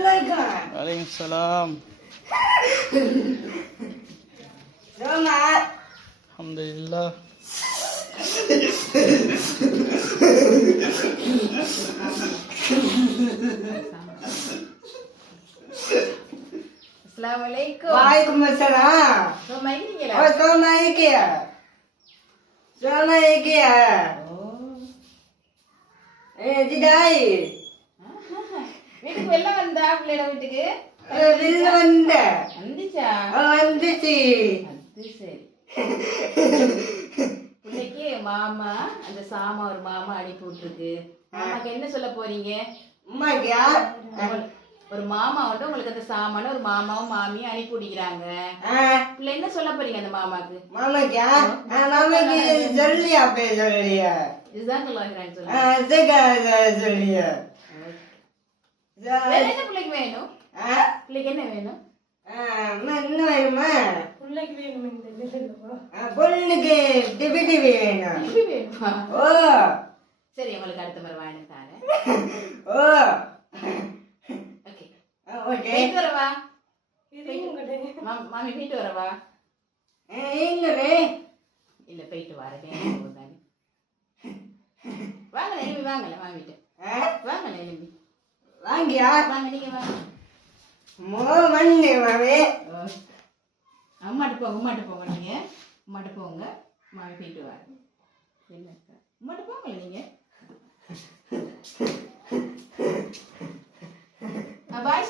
Waalaikumsalam. Selamat. Alhamdulillah. Assalamualaikum. Waalaikumsalam. Selamat ini ke lah? Oh, selamat iki ya. Selamat iki ya. Oh. Tidak. வீட்டுக்கு வெளில வந்தா பிள்ளைட வீட்டுக்கு வெளில வந்த. வந்துச்சா? வந்துச்சு. அது சரி. பிள்ளைக்கு மாமா அந்த சாமா ஒரு மாமா அனுப்பி விட்டுருக்கு. மாமாக்கு என்ன சொல்ல போறீங்க? அம்மாக்கியா? ஒரு மாமா வந்து உங்களுக்கு அந்த சாமான ஒரு மாமாவும் மாமியும் அனுப்பி விடுறாங்க. பிள்ளை என்ன சொல்ல போறீங்க அந்த மாமாக்கு? மாமாக்கியா? மாமாக்கு சொல்லியா போய் சொல்லியா? இதுதான் சொல்லுவாங்க சொல்லுங்க. சொல்லியா? வேற என்ன பிள்ளைக்கு வேணும்? பிள்ளைக்கு என்ன வேணும்? என்ன வேணுமா? பிள்ளைக்கு வேணும். பொண்ணுக்கு டிபிடி வேணும். இது வேணுமா? ஓ சரி உங்களுக்கு அடுத்த முறை வாங்கி தரேன். ஓ ஓகே. ஓகே. போயிட்டு வரவா? இது மாமி போயிட்டு வரவா? எங்கடே? இல்ல போயிட்டு வரேன். வாங்க எலும்பி வாங்கல வாங்கிட்டு வாங்க எலும்பி வாங்கியா? வாங்க நீங்க வாங்க. மண்ணு மாமே. அம்மாட்டு போங்க நீங்க. அம்மாட்டு போங்க. மாமி போயிட்டு வாங்க. அம்மாட்டு போங்கல நீங்க. பாய்.